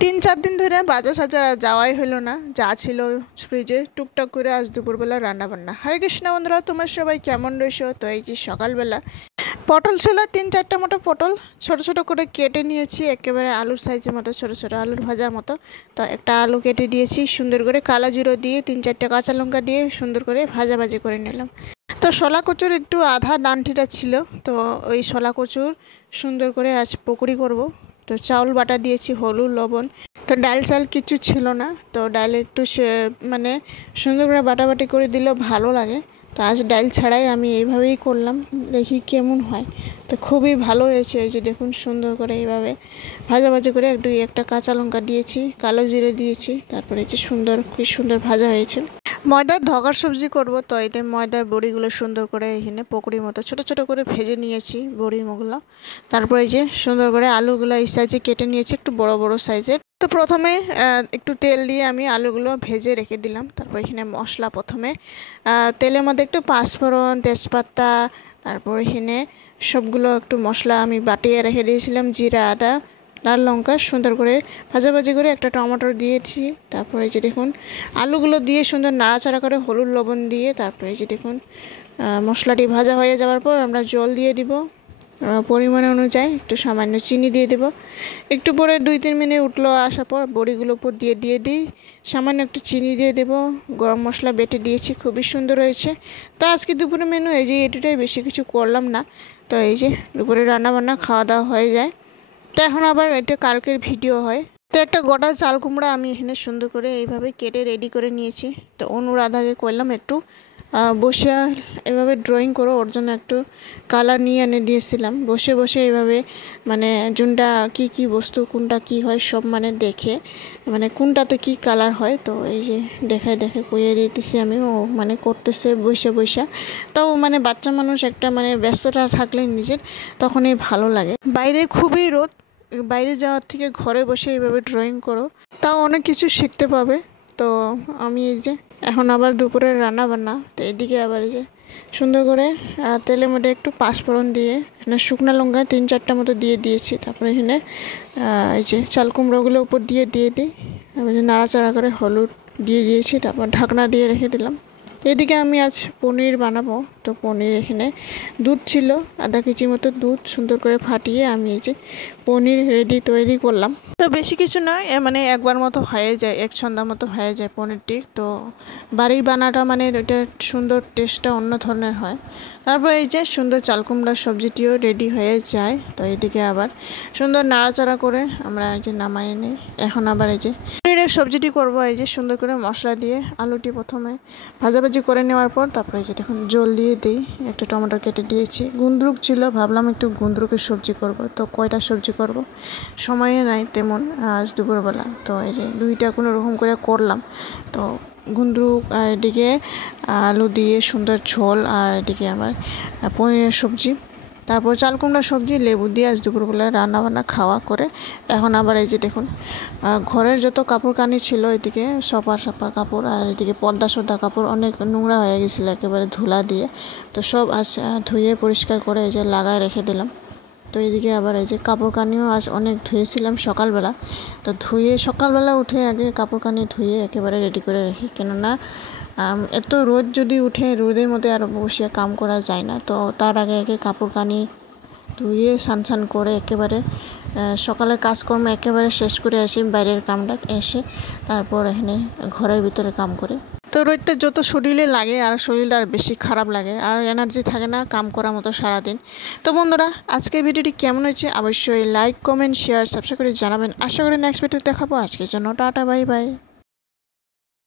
3-4 দিন ধরে বাজার সাজার যাওয়াই হলো না, যা ছিল ফ্রিজে টুকটাক করে আজ দুপুরবেলা রান্না বান্না। হরে কৃষ্ণ বন্ধুরা, তোমার সবাই কেমন রয়েছো? তো এই যে সকালবেলা পটল ছিল 3-4টা মতো পটল ছোট ছোট করে কেটে নিয়েছি, একেবারে আলুর সাইজের মতো, ছোট ছোট আলুর ভাজার মতো। তো একটা আলু কেটে দিয়েছি, সুন্দর করে কালো জিরো দিয়ে 3-4টা কাঁচা লঙ্কা দিয়ে সুন্দর করে ভাজাভাজি করে নিলাম। তো শলা কচুর একটু আধা ডান্টিটা ছিল, তো ওই শলা কচুর সুন্দর করে আজ পকোড়ি করব। তো চাউল বাটা দিয়েছি, হলুদ লবণ। তো ডাল চাল কিছু ছিল না, তো ডাল একটু মানে সুন্দর করে বাটাবাটি করে দিলেও ভালো লাগে। তো আজ ডাল ছাড়াই আমি এইভাবেই করলাম, দেখি কেমন হয়। তো খুবই ভালো হয়েছে। এই যে দেখুন, সুন্দর করে এইভাবে ভাজাভাজি করে একটা কাঁচা লঙ্কা দিয়েছি, কালো জিরে দিয়েছি, তারপরে যে খুব সুন্দর ভাজা হয়েছে। ময়দার ধগার সবজি করব, তো এতে ময়দার বড়িগুলো সুন্দর করে এখানে পকোড়ির মতো ছোট ছোট করে ভেজে নিয়েছি বড়িগুলো। তারপরে এই যে সুন্দর করে আলুগুলো এই সাইজে কেটে নিয়েছি, একটু বড় বড় সাইজের। তো প্রথমে একটু তেল দিয়ে আমি আলুগুলো ভেজে রেখে দিলাম। তারপর এখানে মশলা প্রথমে তেলের মধ্যে একটু পাঁচফোড়ন, তেজপাতা, তারপর এখানে সবগুলো একটু মশলা আমি বাটিয়ে রেখে দিয়েছিলাম, জিরা, আদা, লাল লঙ্কা সুন্দর করে ভাজাভাজি করে একটা টমেটো দিয়েছি। তারপরে এই যে দেখুন আলুগুলো দিয়ে সুন্দর নাড়াচাড়া করে হলুদ লবণ দিয়ে, তারপরে এই যে দেখুন মশলাটি ভাজা হয়ে যাওয়ার পর আমরা জল দিয়ে দিব পরিমাণ অনুযায়ী, একটু সামান্য চিনি দিয়ে দেব। একটু পরে 2-3 মিনিট উঠলো আসার পর বড়িগুলো উপর দিয়ে দিই, সামান্য একটু চিনি দিয়ে দেব। গরম মশলা বেটে দিয়েছি, খুবই সুন্দর হয়েছে। তো আজকে দুপুরে মেনু এই যে এটাই, বেশি কিছু করলাম না। তো এই যে দুপুরে রান্নাবান্না খাওয়া দাওয়া হয়ে যায়। তো এখন আবার এটা কালকের ভিডিও হয়। তো একটা গোটা চাল কুমড়া আমি এখানে সুন্দর করে এইভাবে কেটে রেডি করে নিয়েছি। তো অনুরাধাকে করলাম একটু বসে এভাবে ড্রয়িং করো, ওর জন্য একটু কালার নিয়ে এনে দিয়েছিলাম। বসে বসে এইভাবে মানে কোনটা কি বস্তু, কোনটা কি হয় সব মানে দেখে, মানে কোনটাতে কি কালার হয়। তো এই যে দেখে কইয়ে দিতেছি আমি, ও মানে করতেছে বসে বসে। তাও মানে বাচ্চা মানুষ একটা মানে ব্যস্ততা থাকলে নিজের, তখনই ভালো লাগে। বাইরে খুবই রোদ, বাইরে যাওয়ার থেকে ঘরে বসে এইভাবে ড্রয়িং করো, তাও অনেক কিছু শিখতে পাবে। তো আমি এই যে এখন আবার দুপুরের রান্না বান্না। তো এদিকে আবার এই যে সুন্দর করে তেলের মধ্যে একটু পাঁচফোড়ন দিয়ে এখানে শুকনো লঙ্কা 3-4টা মতো দিয়ে দিয়েছি। তারপরে এখানে এই যে চাল কুমড়োগুলো উপর দিয়ে দিই, তারপরে নাড়াচাড়া করে হলুদ দিয়ে দিয়েছি, তারপর ঢাকনা দিয়ে রেখে দিলাম। এদিকে আমি আজ পনির বানাবো। তো পনির এখানে দুধ ছিল আধা কেজি মতো, দুধ সুন্দর করে ফাটিয়ে আমি এই যে পনির তৈরি করলাম। তো বেশি কিছু নয়, মানে একবার মতো হয়ে যায়, এক সন্ধ্যা মতো হয়ে যায় পনিরটি। তো বাড়ির বানাটা মানে এটা সুন্দর, টেস্টটা অন্য ধরনের হয়। তারপর এই যে সুন্দর চাল কুমড়ার সবজিটিও রেডি হয়ে যায়। তো এদিকে আবার সুন্দর নাড়াচাড়া করে আমরা এই যে নামাই নিই। এখন আবার এই যে পনিরের সবজিটি করবো। এই যে সুন্দর করে মশলা দিয়ে আলুটি প্রথমে ভাজাভাজি করে নেওয়ার পর, তারপরে এই যে দেখুন জল দিয়ে দিই, একটা টমেটো কেটে দিয়েছি। গুন্দরুক ছিল, ভাবলাম একটু গুন্দরুকের সবজি করব। তো কয়টা সবজি করব, সময়ে নাই তেমন আজ দুপুরবেলা। তো এই যে দুইটা কোনো রকম করে করলাম। তো গুন্দরুক আর এদিকে আলু দিয়ে সুন্দর ঝোল, আর এদিকে আমার পনিরের সবজি, তারপর চাল কুমড়া সবজি, লেবু দিয়ে আজ দুপুরবেলা রান্নাবান্না খাওয়া করে এখন আবার এই যে দেখুন ঘরের যত কাপড় কানি ছিল, এদিকে সাপার কাপড়, আর এদিকে পর্দা সর্দা কাপড় অনেক নোংরা হয়ে গেছিলো একেবারে ধুলা দিয়ে। তো সব আজ ধুয়ে পরিষ্কার করে এই যে লাগায় রেখে দিলাম। তো এদিকে আবার এই যে কাপড় কানিও আজ অনেক ধুয়েছিলাম সকালবেলা। তো ধুয়ে সকালবেলা উঠে আগে কাপড় কানি ধুয়ে একেবারে রেডি করে রাখি, কেননা এত রোদ যদি উঠে, রোদের মধ্যে আর বসে কাম করা যায় না। তো তার আগে কাপড় কানি ধুয়ে স্নান করে একেবারে সকালের কাজকর্ম একেবারে শেষ করে আসি, বাইরের কামটা এসে তারপর এখানে ঘরের ভিতরে কাম করে। তো রোদটা যত শরীরে লাগে আর শরীরটা আর বেশি খারাপ লাগে, আর এনার্জি থাকে না কাম করার মতো সারাদিন। তো বন্ধুরা, আজকের ভিডিওটি কেমন হয়েছে অবশ্যই লাইক, কমেন্ট, শেয়ার, সাবস্ক্রাইব করে জানাবেন। আশা করি নেক্সট ভিডিওতে দেখাবো। আজকের জন্য টাটা, বাই বাই।